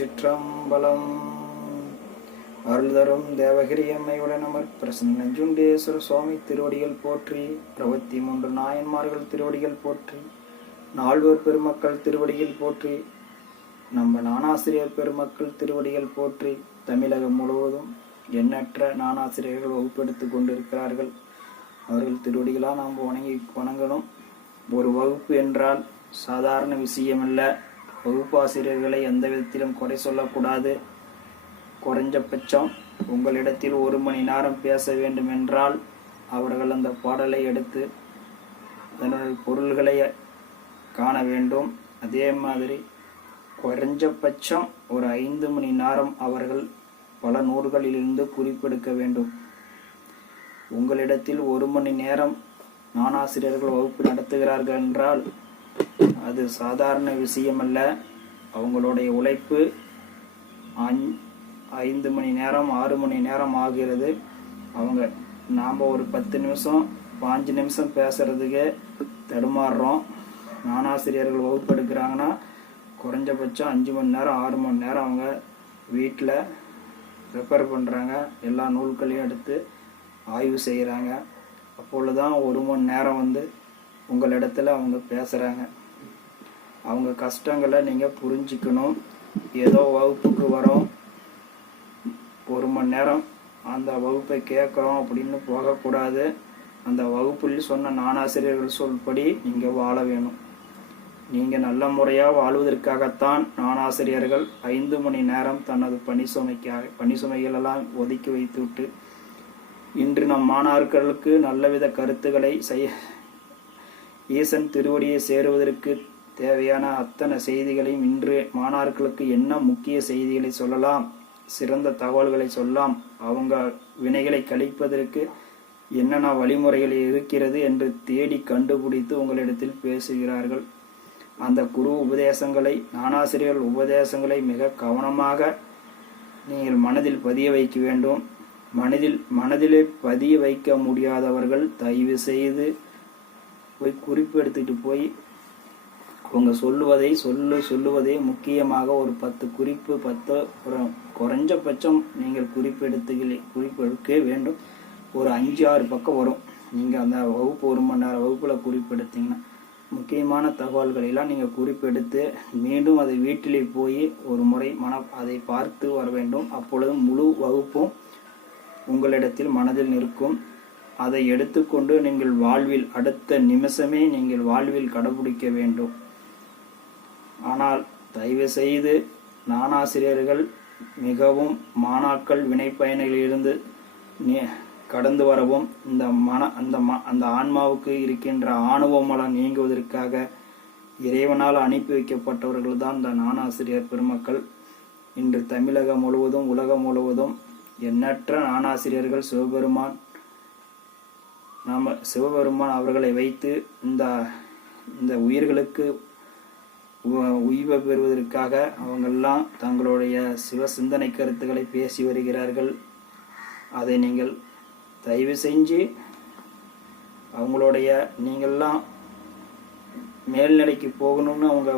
திருச்சிற்றம்பலம். அருள் தரும் தேவகிரி அம்மையுடன் அமர் பிரசன்ன நஞ்சுண்டேஸ்வர சுவாமி திருவடிகள் போற்றி, 63 நாயன்மார்கள் திருவடிகள் போற்றி, நால்வர் பெருமக்கள் திருவடிகள் போற்றி, நம்ம நானாசிரியர் பெருமக்கள் திருவடிகள் போற்றி. தமிழகம் முழுவதும் எண்ணற்ற நானாசிரியர்கள் வகுப்பெடுத்து கொண்டிருக்கிறார்கள். அவர்கள் திருவடிகளாக நாம் வணங்கணும். ஒரு வகுப்பு என்றால் சாதாரண விஷயமல்ல. வகுப்பாசிரியர்களை எந்த விதத்திலும் குறை சொல்லக்கூடாது. குறைஞ்சபட்சம் உங்களிடத்தில் 1 மணி நேரம் பேச வேண்டும் என்றால் அவர்கள் அந்த பாடலை எடுத்து அதனுடைய பொருள்களை காண வேண்டும். அதே மாதிரி குறைஞ்சபட்சம் ஒரு 5 மணி நேரம் அவர்கள் பல நூல்களிலிருந்து குறிப்பெடுக்க வேண்டும். உங்களிடத்தில் 1 மணி நேரம் நானாசிரியர்கள் வகுப்பு நடத்துகிறார்கள் என்றால் அது சாதாரண விஷயமல்ல. அவங்களுடைய உழைப்பு 5 மணி நேரம் 6 மணி நேரம் ஆகிறது. நாம் ஒரு 10 நிமிஷம் 5 நிமிஷம் பேசுறதுக்கே தடுமாறுறோம். நானாசிரியர்கள் வகுப்பு எடுக்கிறாங்கன்னா குறைஞ்சபட்சம் 5 மணி நேரம் 6 மணி நேரம் அவங்க வீட்டில் ப்ரிப்பேர் பண்ணுறாங்க. எல்லா நூல்களையும் எடுத்து ஆய்வு செய்கிறாங்க. அப்பொழுதுதான் 1 மணி நேரம் உங்களிடத்துல அவங்க பேசுகிறாங்க. அவங்க கஷ்டங்களை நீங்கள் புரிஞ்சிக்கணும். ஏதோ வகுப்புக்கு வரோம், 1 மணி நேரம் அந்த வகுப்பை கேட்குறோம் அப்படின்னு போகக்கூடாது. அந்த வகுப்பில் சொன்ன நானாசிரியர்கள் சொல்படி நீங்கள் வாழ வேணும். நீங்கள் நல்ல முறையாக வாழ்வதற்காகத்தான் நானாசிரியர்கள் 5 மணி நேரம் தனது பணி சுமைகளெல்லாம் ஒதுக்கி வைத்துவிட்டு இன்று நம் மாணவர்களுக்கு நல்லவித கருத்துக்களை ஈசன் திருவடியை சேருவதற்கு தேவையான அத்தனை செய்திகளையும் இன்று மாணவர்களுக்கு என்ன முக்கிய செய்திகளை சொல்லலாம், சிறந்த தகவல்களை சொல்லலாம், அவங்க வினைகளை கழிப்பதற்கு என்னென்ன வழிமுறைகள் இருக்கிறது என்று தேடி கண்டுபிடித்து உங்களிடத்தில் பேசுகிறார்கள். அந்த குரு உபதேசங்களை நானாசிரியர்கள் உபதேசங்களை மிக கவனமாக நீங்கள் மனதில் பதிய வைக்க வேண்டும். மனதிலே பதிய வைக்க முடியாதவர்கள் தயவு செய்து போய் குறிப்பு எடுத்துட்டு போய் அவங்க சொல்லுவதே முக்கியமாக ஒரு 10 குறிப்பு 10 குறைஞ்சபட்சம் நீங்கள் குறிப்பெடுக்க வேண்டும். ஒரு 5-6 பக்கம் வரும். நீங்கள் அந்த வகுப்பு 1 மணி நேரம் வகுப்பில் குறிப்பெடுத்தீங்கன்னா முக்கியமான தகவல்களெல்லாம் நீங்கள் குறிப்பெடுத்து மீண்டும் அதை வீட்டிலே போய் ஒரு முறை அதை பார்த்து வர வேண்டும். அப்பொழுது முழு வகுப்பும் உங்களிடத்தில் மனதில் நிற்கும். அதை எடுத்துக்கொண்டு நீங்கள் வாழ்வில் அடுத்த நிமிஷமே நீங்கள் வாழ்வில் கடைபிடிக்க வேண்டும். ஆனால் தயவு செய்து நானாசிரியர்கள் மிகவும் மாணாக்கள் வினைப்பயனிலிருந்து கடந்து வரவும் அந்த ஆன்மாவுக்கு இருக்கின்ற ஆணவமலம் நீங்குவதற்காக இறைவனால் அனுப்பி வைக்கப்பட்டவர்கள் தான் இந்த நானாசிரியர் பெருமக்கள். இன்று தமிழகம் முழுவதும் உலகம் முழுவதும் எண்ணற்ற நானாசிரியர்கள் சிவபெருமான் அவர்களை வைத்து இந்த உயிர்களுக்கு உய்வை பெறுவதற்காக அவங்கெல்லாம் தங்களுடைய சிவ சிந்தனை கருத்துக்களை பேசி வருகிறார்கள். அதை நீங்கள் தயவு செஞ்சு நீங்கள்லாம் மேல்நிலைக்கு போகணும்னு அவங்க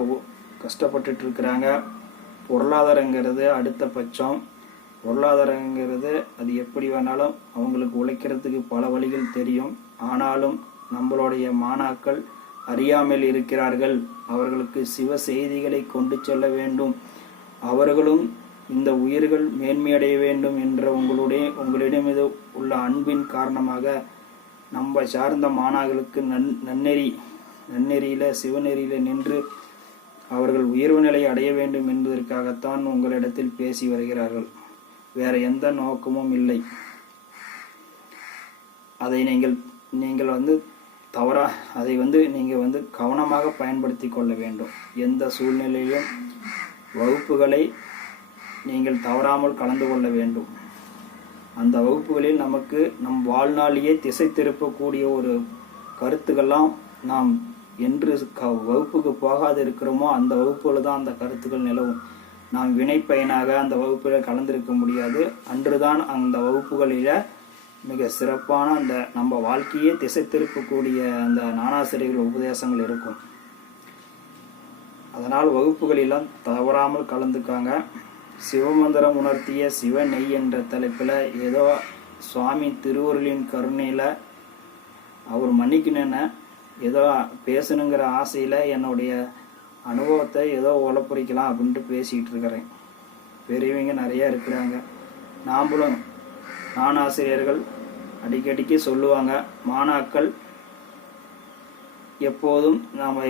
கஷ்டப்பட்டுட்டு இருக்கிறாங்க. பொருளாதாரங்கிறது அடுத்த பட்சம். பொருளாதாரங்கிறது அது எப்படி வேணாலும் அவங்களுக்கு உழைக்கிறதுக்கு பல வழிகள் தெரியும். ஆனாலும் நம்மளுடைய மாணாக்கள் அறியாமல் இருக்கிறார்கள். அவர்களுக்கு சிவ செய்திகளை கொண்டு செல்ல வேண்டும். அவர்களும் இந்த உயிர்கள் மேன்மையடைய வேண்டும் என்ற உங்களிடம் உள்ள அன்பின் காரணமாக நம்ம சார்ந்த மாணாக்களுக்கு நன்னெறியில சிவநெறியில நின்று அவர்கள் உயர்வு நிலை அடைய வேண்டும் என்பதற்காகத்தான் உங்களிடத்தில் பேசி வருகிறார்கள். வேற எந்த நோக்கமும் இல்லை. அதை நீங்கள் அதை நீங்கள் கவனமாக பயன்படுத்தி கொள்ள வேண்டும். எந்த சூழ்நிலையிலும் வகுப்புகளை நீங்கள் தவறாமல் கலந்து கொள்ள வேண்டும். அந்த வகுப்புகளில் நமக்கு நம் வாழ்நாளையே திசை திருப்பக்கூடிய ஒரு கருத்துக்கள்லாம் நாம் என்று வகுப்புக்கு போகாது இருக்கிறோமோ அந்த வகுப்புல தான் அந்த கருத்துக்கள் நிலவும். நாம் வினைப்பயனாக அந்த வகுப்பில் கலந்திருக்க முடியாது. அன்றுதான் அந்த வகுப்புகளில் மிக சிறப்பான அந்த நம்ம வாழ்க்கையே திசை திருப்பக்கூடிய அந்த நானாசிரியர்கள் உபதேசங்கள் இருக்கும். அதனால் வகுப்புகளெல்லாம் தவறாமல் கலந்துக்காங்க. சிவமந்திரம் உணர்த்திய சிவநெய் என்ற தலைப்பில் ஏதோ சுவாமி திருவருளின் கருணையில் அவர் மன்னிக்கணுன்னு ஏதோ பேசணுங்கிற ஆசையில் என்னுடைய அனுபவத்தை ஏதோ உழப்பறிக்கலாம் அப்படின்ட்டு பேசிக்கிட்டு இருக்கிறேன். பெரியவங்க நிறையா இருக்கிறாங்க. நாம்பளும் ஆசிரியர்கள் அடிக்கடிக்கு சொல்லுவாங்க, மாணாக்கள் எப்போதும் நாம்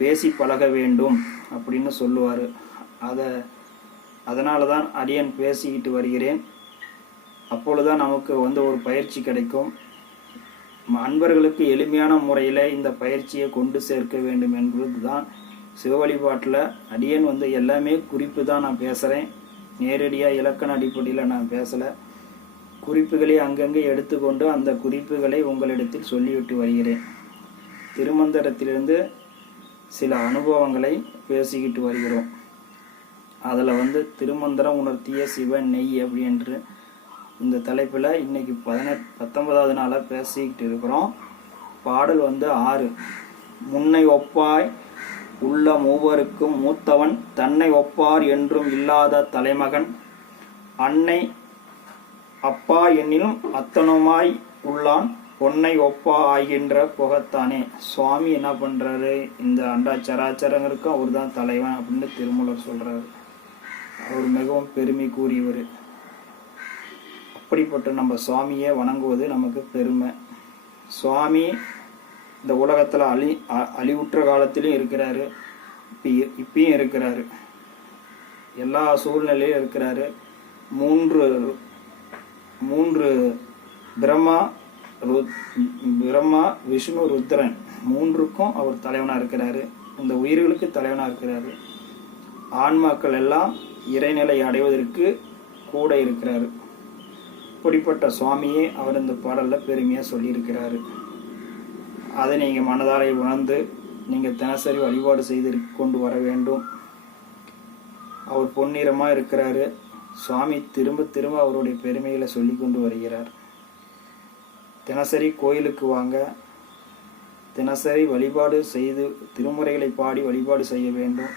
பேசி பழக வேண்டும் அப்படின்னு சொல்லுவார். அதனால தான் அடியன் பேசிக்கிட்டு வருகிறேன். அப்பொழுதுதான் நமக்கு ஒரு பயிற்சி கிடைக்கும். அன்பர்களுக்கு எளிமையான முறையில் இந்த பயிற்சியை கொண்டு சேர்க்க வேண்டும் என்பது தான் சிவ வழிபாட்டில் அடியன் எல்லாமே குறிப்பு தான் நான் பேசுகிறேன். நேரடியாக இலக்கண அடிப்படையில் நான் பேசலை. குறிப்புகளை அங்கங்கே எடுத்துக்கொண்டு அந்த குறிப்புகளை உங்களிடத்தில் சொல்லிவிட்டு வருகிறேன். திருமந்திரத்திலிருந்து சில அனுபவங்களை பேசிக்கிட்டு வருகிறோம். அதில் திருமந்திரம் உணர்த்திய சிவ நெய் அப்படின்று இந்த தலைப்பில் இன்னைக்கு 19வது நாளாக பேசிக்கிட்டு இருக்கிறோம். பாடல் 6. முன்னை ஒப்பாய் உள்ள மூவருக்கும் மூத்தவன் தன்னை ஒப்பார் என்றும் இல்லாத தலைமகன் அன்னை அப்பா என்னிலும் அத்தனுமாய் உள்ளான் பொன்னை ஒப்பா ஆகின்ற புகத்தானே. சுவாமி என்ன பண்ணுறாரு, இந்த அண்டா சராச்சரங்களுக்கும் அவர் தான் தலைவன் அப்படின்னு திருமூலர் சொல்கிறாரு. அவர் மிகவும் பெருமை கூறியவர். அப்படிப்பட்ட நம்ம சுவாமியை வணங்குவது நமக்கு பெருமை. சுவாமி இந்த உலகத்தில் அழிவுற்ற காலத்திலும் இருக்கிறாரு, இப்பயும் இருக்கிறாரு, எல்லா சூழ்நிலையும் இருக்கிறாரு. மூன்று பிரம்மா விஷ்ணு ருத்ரன் மூன்றுக்கும் அவர் தலைவனாக இருக்கிறாரு. இந்த உயிர்களுக்கு தலைவனாக இருக்கிறாரு. ஆன்மாக்கள் எல்லாம் இறைநிலை அடைவதற்கு கூட இருக்கிறாரு. இப்படிப்பட்ட சுவாமியே அவர் இந்த பாடலில் பெருமையாக சொல்லியிருக்கிறாரு. அதை நீங்கள் மனதாரை உணர்ந்து நீங்கள் தினசரி வழிபாடு செய்து கொண்டு வர வேண்டும். அவர் பொன்னிறமாக இருக்கிறாரு. சுவாமி திரும்ப திரும்ப அவருடைய பெருமைகளை சொல்லி கொண்டு வருகிறார். தினசரி கோயிலுக்கு வாங்க, தினசரி வழிபாடு செய்து திருமுறைகளை பாடி வழிபாடு செய்ய வேண்டும்.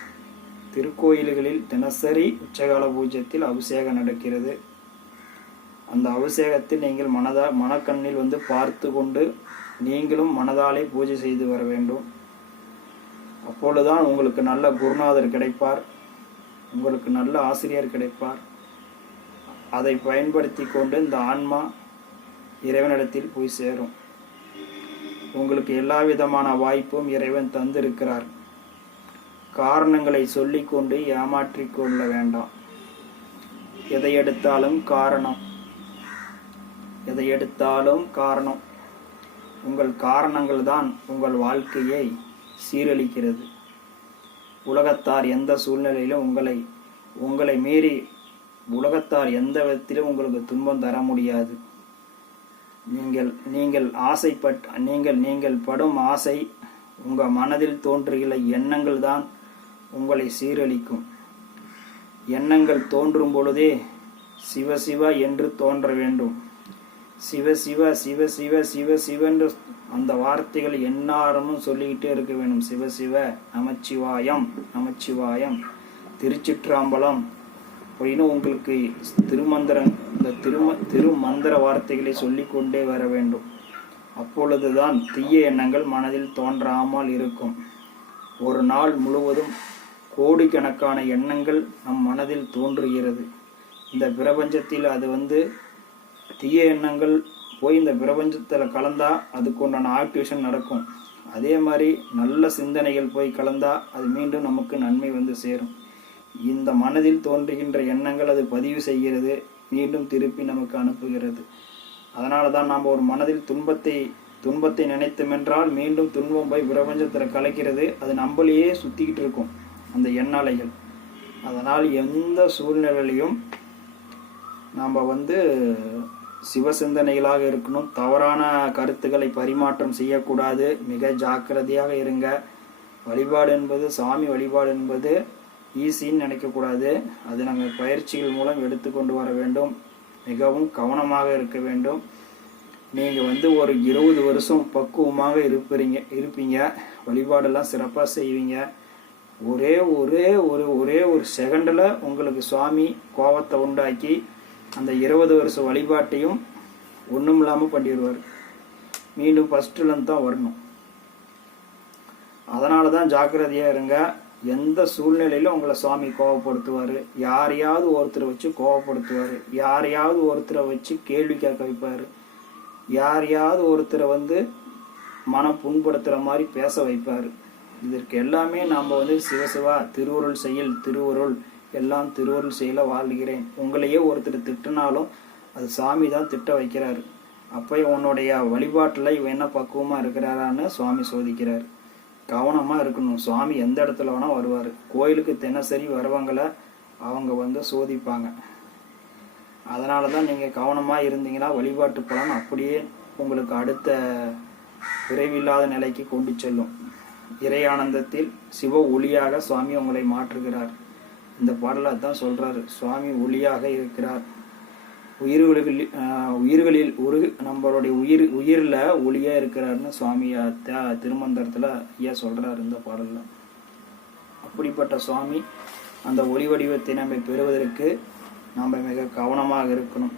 திருக்கோயில்களில் தினசரி உச்சகால பூஜ்யத்தில் அபிஷேகம் நடக்கிறது. அந்த அபிஷேகத்தில் நீங்கள் மனக்கண்ணில் பார்த்து கொண்டு நீங்களும் மனதாலே பூஜை செய்து வர வேண்டும். அப்பொழுதுதான் உங்களுக்கு நல்ல குருநாதர் கிடைப்பார், உங்களுக்கு நல்ல ஆசிரியர் கிடைப்பார். அதை பயன்படுத்தி கொண்டு இந்த ஆன்மா இறைவனிடத்தில் போய் சேரும். உங்களுக்கு எல்லா விதமான வாய்ப்பும் இறைவன் தந்திருக்கிறார். காரணங்களை சொல்லிக்கொண்டு ஏமாற்றிக் கொள்ள வேண்டாம். எதை எடுத்தாலும் காரணம். உங்கள் காரணங்கள் தான் உங்கள் வாழ்க்கையை சீரழிக்கிறது. உலகத்தார் எந்த சூழ்நிலையிலும் உங்களை மீறி உலகத்தார் எந்த விதத்திலும் உங்களுக்கு துன்பம் தர முடியாது. நீங்கள் படும் ஆசை, உங்கள் மனதில் தோன்றுகிற எண்ணங்கள் தான் உங்களை சீரழிக்கும். எண்ணங்கள் தோன்றும் பொழுதே சிவ சிவ என்று தோன்ற வேண்டும். சிவ சிவ சிவ சிவ சிவ சிவென்று அந்த வார்த்தைகள் எந்நேரமும் சொல்லிக்கிட்டே இருக்க வேண்டும். சிவ சிவ, நமச்சிவாயம் நமச்சிவாயம், திருச்சிற்றம்பலம் அப்படின்னு உங்களுக்கு திருமந்திர வார்த்தைகளை சொல்லிக்கொண்டே வர வேண்டும். அப்பொழுதுதான் தீய எண்ணங்கள் மனதில் தோன்றாமல் இருக்கும். ஒரு நாள் முழுவதும் கோடிக்கணக்கான எண்ணங்கள் நம் மனதில் தோன்றுகிறது. இந்த பிரபஞ்சத்தில் அது தீய எண்ணங்கள் போய் இந்த பிரபஞ்சத்தில் கலந்தா அதுக்குண்டான ஆக்டிவேஷன் நடக்கும். அதே மாதிரி நல்ல சிந்தனைகள் போய் கலந்தா அது மீண்டும் நமக்கு நன்மை சேரும். இந்த மனதில் தோன்றுகின்ற எண்ணங்கள் அது பதிவு செய்கிறது, மீண்டும் திருப்பி நமக்கு அனுப்புகிறது. அதனால தான் நாம் ஒரு மனதில் துன்பத்தை நினைத்தோமென்றால் மீண்டும் துன்பம் போய் பிரபஞ்சத்தில் கலைக்கிறது. அது நம்மளையே சுற்றிக்கிட்டு இருக்கும் அந்த எண்ணாலைகள். அதனால் எந்த சூழ்நிலையிலையும் நாம் சிவசிந்தனைகளாக இருக்கணும். தவறான கருத்துக்களை பரிமாற்றம் செய்யக்கூடாது. மிக ஜாக்கிரதையாக இருங்க. வழிபாடு என்பது, சாமி வழிபாடு என்பது ஈஸின்னு நினைக்கக்கூடாது. அது நாங்கள் பயிற்சிகள் மூலம் எடுத்துக்கொண்டு வர வேண்டும். மிகவும் கவனமாக இருக்க வேண்டும். நீங்கள் ஒரு 20 வருஷம் பக்குவமாக இருப்பீங்க. வழிபாடெல்லாம் சிறப்பாக செய்வீங்க. ஒரே ஒரே ஒரு ஒரே ஒரு செகண்டில் உங்களுக்கு சுவாமி கோபத்தை உண்டாக்கி அந்த 20 வருஷ வழிபாட்டையும் ஒன்றும் இல்லாமல் பண்ணிடுவார். மீண்டும் ஃபஸ்ட்டுலேருந்து தான் வரணும். அதனால தான் ஜாக்கிரதையாக இருங்க. எந்த சூழ்நிலையிலும் உங்களை சுவாமி கோபப்படுத்துவார். யாரையாவது ஒருத்தரை வச்சு கோபப்படுத்துவார். யாரையாவது ஒருத்தரை வச்சு கேள்வி கேட்க வைப்பார். யாரையாவது ஒருத்தரை மனம் புண்படுத்துகிற மாதிரி பேச வைப்பார். இதற்கு எல்லாமே நாம் சிவசிவா திருவருள் செயல், திருவருள் எல்லாம் திருவருள் செயல வாழ்கிறேன். உங்களையே ஒருத்தர் திட்டினாலும் அது சாமி தான் திட்ட வைக்கிறாரு. அப்போ உன்னுடைய வழிபாட்டில் இவன் என்ன பக்குவமாக இருக்கிறாரான்னு சுவாமி சோதிக்கிறார். கவனமாக இருக்கணும். சுவாமி எந்த இடத்துல வேணால் வருவார். கோயிலுக்கு தினசரி வரவங்களை அவங்க சோதிப்பாங்க. அதனால தான் நீங்கள் கவனமாக இருந்தீங்கன்னா வழிபாட்டு பலன் அப்படியே உங்களுக்கு அடுத்த விரைவில்லாத நிலைக்கு கொண்டு செல்லும். இறையானந்தத்தில் சிவ ஒளியாக சுவாமி உங்களை மாற்றுகிறார். இந்த பாடலில் தான் சொல்கிறாரு, சுவாமி ஒளியாக இருக்கிறார். உயிர்களில் நம்மளுடைய உயிரில் ஒளியாக இருக்கிறாருன்னு சுவாமி திருமந்திரத்தில் ஐயா சொல்கிறார் இந்த பாடலில். அப்படிப்பட்ட சுவாமி அந்த ஒளி வடிவத்தை நம்ம பெறுவதற்கு நாம் மிக கவனமாக இருக்கணும்.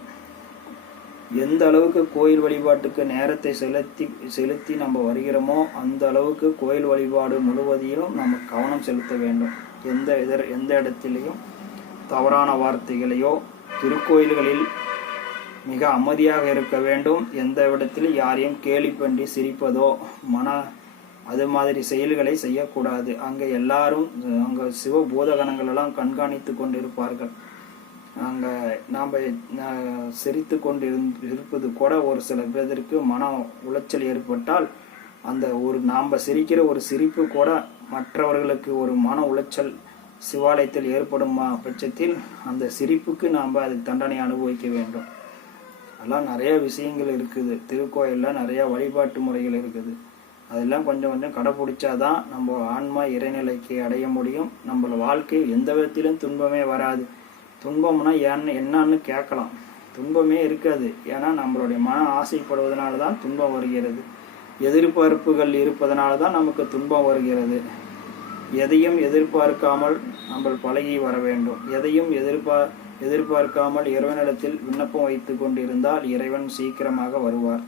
எந்த அளவுக்கு கோயில் வழிபாட்டுக்கு நேரத்தை செலுத்தி நம்ம வருகிறோமோ அந்த அளவுக்கு கோயில் வழிபாடு முழுவதையும் நம்ம கவனம் செலுத்த வேண்டும். எந்த இடத்திலையும் தவறான வார்த்தைகளையோ, திருக்கோயில்களில் மிக அமைதியாக இருக்க வேண்டும். எந்த இடத்திலும் யாரையும் கேலி பண்ணி சிரிப்பதோ அது மாதிரி செயல்களை செய்யக்கூடாது. அங்கே எல்லாரும் அங்கே சிவ பூதகணங்கள் எல்லாம் கண்காணித்து கொண்டிருப்பார்கள். அங்கே நாம் சிரித்து கொண்டு இருப்பது கூட ஒரு சில பேருக்கு மன உளைச்சல் ஏற்பட்டால் அந்த நாம் சிரிக்கிற ஒரு சிரிப்பு கூட மற்றவர்களுக்கு ஒரு மன உளைச்சல் சிவாலயத்தில் ஏற்படும் பட்சத்தில் அந்த சிரிப்புக்கு நாம் அதுக்கு தண்டனை அனுபவிக்க வேண்டும். அதெல்லாம் நிறைய விஷயங்கள் இருக்குது. திருக்கோயிலில் நிறையா வழிபாட்டு முறைகள் இருக்குது. அதெல்லாம் கொஞ்சம் கொஞ்சம் கடைப்பிடிச்சாதான் நம்ம ஆன்மா இறைநிலைக்கு அடைய முடியும். நம்ம வாழ்க்கை எந்த விதத்திலும் துன்பமே வராது. துன்பம்னா என்னன்னு கேட்கலாம். துன்பமே இருக்காது. ஏன்னா நம்மளுடைய மனம் ஆசைப்படுவதனால தான் துன்பம் வருகிறது. எதிர்பார்ப்புகள் இருப்பதனால தான் நமக்கு துன்பம் வருகிறது. எதையும் எதிர்பார்க்காமல் நம்ம பழகி வர வேண்டும். எதையும் எதிர்பார்க்காமல் இறைவனிடத்தில் விண்ணப்பம் வைத்து கொண்டிருந்தால் இறைவன் சீக்கிரமாக வருவார்.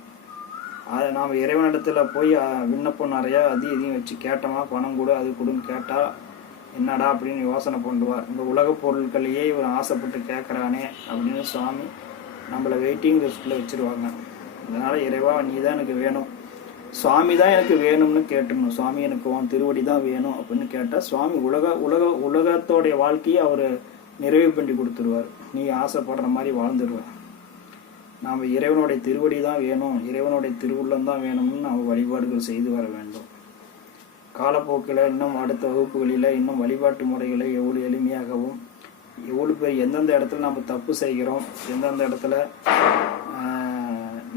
அதை நாம் இறைவனிடத்தில் போய் விண்ணப்பம் நிறையா இதையும் வச்சு கேட்டோமா, பணம் கொடு அது கொடுன்னு கேட்டால் என்னடா அப்படின்னு யோசனை பண்ணுவார். இந்த உலக பொருட்களையே இவர் ஆசைப்பட்டு கேட்குறானே அப்படின்னு சுவாமி நம்மளை வெயிட்டிங் லிஸ்ட்டில் வச்சுருவாங்க. அதனால் இறைவா நீ தான் எனக்கு வேணும், சுவாமி தான் எனக்கு வேணும்னு கேட்டுடணும். சுவாமி எனக்கு உன் திருவடி தான் வேணும் அப்படின்னு கேட்டால் சுவாமி உலகத்தோடைய வாழ்க்கையை அவர் நிறைவு பண்ணி கொடுத்துருவார். நீ ஆசைப்படுற மாதிரி வாழ்ந்துடுவார். நாம் இறைவனுடைய திருவடி தான் வேணும், இறைவனுடைய திருவுள்ளம் தான் வேணும்னு நாம் வழிபாடுகள் செய்து வர வேண்டும். காலப்போக்கில் இன்னும் அடுத்த வகுப்புகளில் இன்னும் வழிபாட்டு முறைகளை எவ்வளோ எளிமையாகவும் எவ்வளோ பேர் எந்தெந்த இடத்துல நம்ம தப்பு செய்கிறோம், எந்தெந்த இடத்துல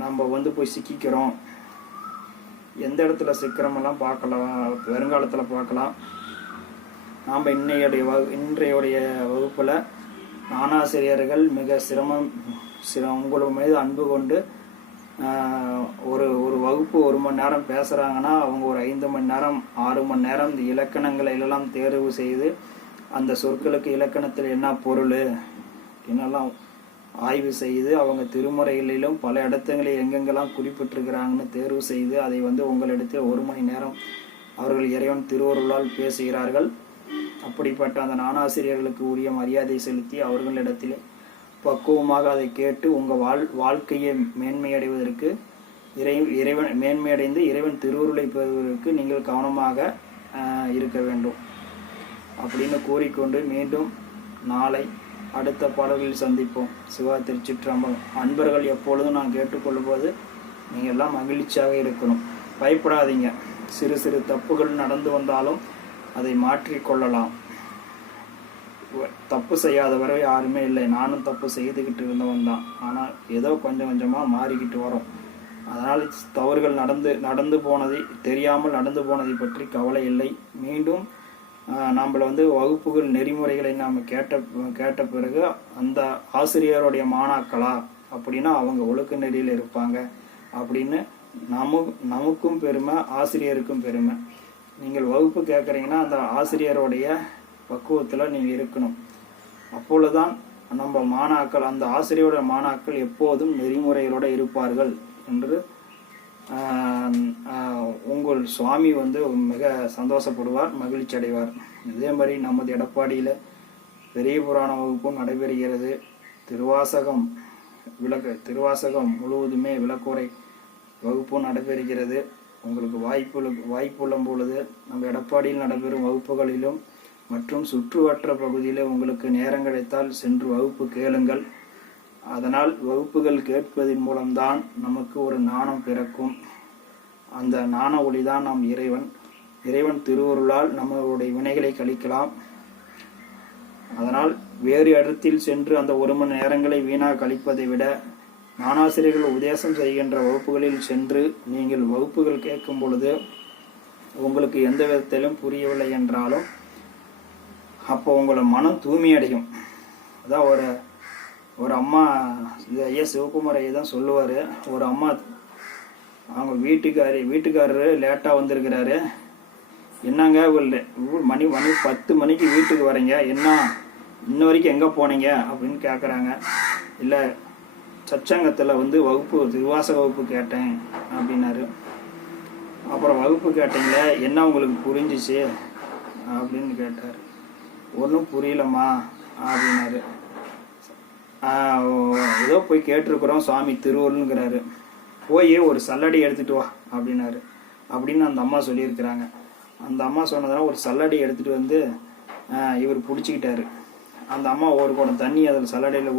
நம்ம போய் சிக்கிக்கிறோம், எந்த இடத்துல சிக்கிறமெல்லாம் பார்க்கலாம், வருங்காலத்தில் பார்க்கலாம். நாம் இன்றைய வகுப்பில் ஞானாசிரியர்கள் மிக உங்கள் மீது அன்பு கொண்டு ஒரு வகுப்பு 1 மணி நேரம் பேசுகிறாங்கன்னா அவங்க ஒரு 5 மணி நேரம் 6 மணி நேரம் இந்த இலக்கணங்களை எல்லாம் தேர்வு செய்து அந்த சொற்களுக்கு இலக்கணத்தில் என்ன பொருள் என்னெல்லாம் ஆய்வு செய்து அவங்க திருமுறைகளிலும் பல இடத்துங்களில் எங்கெங்கெல்லாம் குறிப்பிட்டிருக்கிறாங்கன்னு தேர்வு செய்து அதை உங்களிடத்தில் 1 மணி நேரம் அவர்கள் இறைவன் திருவருளால் பேசுகிறார்கள். அப்படிப்பட்ட அந்த ஞானாசிரியர்களுக்கு உரிய மரியாதை செலுத்தி அவர்களிடத்திலே பக்குவமாக அதை கேட்டு உங்கள் வாழ்க்கையை மேன்மையடைவதற்கு இறைவன் மேன்மையடைந்து இறைவன் திருவுருளை பெறுவதற்கு நீங்கள் கவனமாக இருக்க வேண்டும் அப்படின்னு கூறிக்கொண்டு மீண்டும் நாளை அடுத்த பாடல்களில் சந்திப்போம். சிவா திருச்சிற்றம்பலம். அன்பர்கள் எப்பொழுதும் நான் கேட்டுக்கொள்ளும்போது நீங்கள் எல்லாம் மகிழ்ச்சியாக இருக்கணும். பயப்படாதீங்க. சிறு சிறு தப்புகள் நடந்து வந்தாலும் அதை மாற்றிக்கொள்ளலாம். தப்பு செய்யாதவரை யாருமே இல்லை. நானும் தப்பு செய்துக்கிட்டு இருந்தவன் தான். ஆனால் ஏதோ கொஞ்சம் கொஞ்சமாக மாறிக்கிட்டு வரோம். அதனால் தவறுகள் நடந்து போனதை தெரியாமல் நடந்து போனதை பற்றி கவலை இல்லை. மீண்டும் நம்மளை வகுப்புகள் நெறிமுறைகளை நாம் கேட்ட பிறகு அந்த ஆசிரியருடைய மாணாக்களா அப்படின்னா அவங்க ஒழுக்க நெறியில் இருப்பாங்க அப்படின்னு நமக்கும் பெருமை, ஆசிரியருக்கும் பெருமை. நீங்கள் வகுப்பு கேட்குறீங்கன்னா அந்த ஆசிரியருடைய பக்குவத்தில் நீங்கள் இருக்கணும். அப்பொழுதுதான் நம்ம மாணாக்கள், அந்த ஆசிரியரோட மாணாக்கள் எப்போதும் நெறிமுறைகளோடு இருப்பார்கள் என்று உங்கள் சுவாமி வந்து மிக சந்தோஷப்படுவார், மகிழ்ச்சி அடைவார். இதே மாதிரி நமது எடப்பாடியில் பெரிய புராண வகுப்பும் நடைபெறுகிறது. திருவாசகம் முழுவதுமே விளக்குரை வகுப்பும் நடைபெறுகிறது. உங்களுக்கு வாய்ப்புள்ள பொழுது நம்ம எடப்பாடியில் நடைபெறும் வகுப்புகளிலும் மற்றும் சுற்றுவட்ட பகுதியில் உங்களுக்கு நேரம் கிடைத்தால் சென்று வகுப்பு கேளுங்கள். அதனால் வகுப்புகள் கேட்பதன் மூலம்தான் நமக்கு ஒரு ஞானம் பிறக்கும். அந்த ஞான ஒளிதான் நாம் இறைவன் திருவருளால் நம்மளுடைய வினைகளை கழிக்கலாம். அதனால் வேறு இடத்தில் சென்று அந்த 1 மணி நேரங்களை வீணாக கழிப்பதை விட ஞானாசிரியர்கள் உபதேசம் செய்கின்ற வகுப்புகளில் சென்று நீங்கள் வகுப்புகள் கேட்கும் பொழுது உங்களுக்கு எந்த விதத்திலும் புரியவில்லை என்றாலும் அப்போ உங்களை மனம் தூய்மையடையும். அதான் ஒரு அம்மா, இது ஐயா சிவகுமார் ஐயா தான் சொல்லுவார். ஒரு அம்மா அவங்க வீட்டுக்காரரு லேட்டாக வந்திருக்கிறாரு. என்னங்க மணி 10 மணிக்கு வீட்டுக்கு வரீங்க, என்ன இன்ன வரைக்கும் எங்கே போனீங்க அப்படின்னு கேட்குறாங்க. இல்லை, சச்சங்கத்தில் திருவாசக வகுப்பு கேட்டேன் அப்படின்னாரு. அப்புறம் வகுப்பு கேட்டீங்களே, என்ன உங்களுக்கு புரிஞ்சிச்சு அப்படின்னு கேட்டார். ஒன்றும் புரியலம்மா அப்படின்னாரு. ஏதோ போய் கேட்டிருக்கிறோம், சுவாமி திருவருளுங்கிறாரு, போய் ஒரு சல்லடை எடுத்துகிட்டு வா அப்படின்னாரு அப்படின்னு அந்த அம்மா சொல்லியிருக்கிறாங்க. அந்த அம்மா சொன்னதுனால ஒரு சல்லடை எடுத்துகிட்டு வந்து இவர் பிடிச்சிக்கிட்டாரு. அந்த அம்மா ஒரு குடம் தண்ணி அதில் சல்லடையில்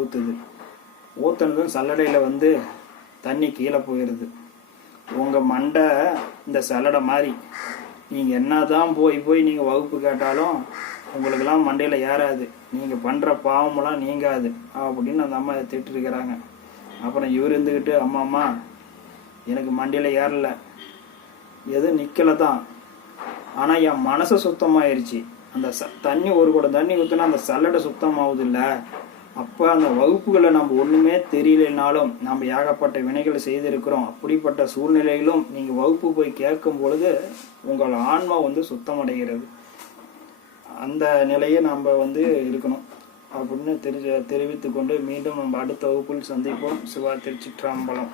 ஊற்றுனதும் சல்லடையில் தண்ணி கீழே போயிடுது. உங்கள் மண்டை இந்த சல்லடை மாதிரி, நீங்கள் என்ன தான் போய் நீங்கள் வகுப்பு கேட்டாலும் உங்களுக்கெல்லாம் மண்டையில் ஏறாது, நீங்கள் பண்ணுற பாவமெல்லாம் நீங்காது அப்படின்னு அந்த அம்மா திட்டிருக்கிறாங்க. அப்புறம் இவர் இருந்துக்கிட்டு, அம்மா எனக்கு மண்டையில் ஏறலை, எதுவும் நிற்கலை தான், ஆனால் என் மனசு சுத்தமாயிருச்சு. அந்த தண்ணி ஒரு குடம் தண்ணி ஊற்றினா அந்த சல்லடை சுத்தமாகுது இல்லை. அப்போ அந்த வகுப்புகளை நம்ம ஒன்றுமே தெரியலைனாலும் நம்ம ஏகப்பட்ட வினைகளை செய்திருக்கிறோம். அப்படிப்பட்ட சூழ்நிலையிலும் நீங்கள் வகுப்பு போய் கேட்கும் பொழுது உங்கள் ஆன்மா சுத்தமடைகிறது. அந்த நிலையை நாம் இருக்கணும் அப்படின்னு தெரிவித்துக்கொண்டு மீண்டும் நம்ம அடுத்த வகுப்பில் சந்திப்போம். சிவா திருச்சிற்றம்பலம்.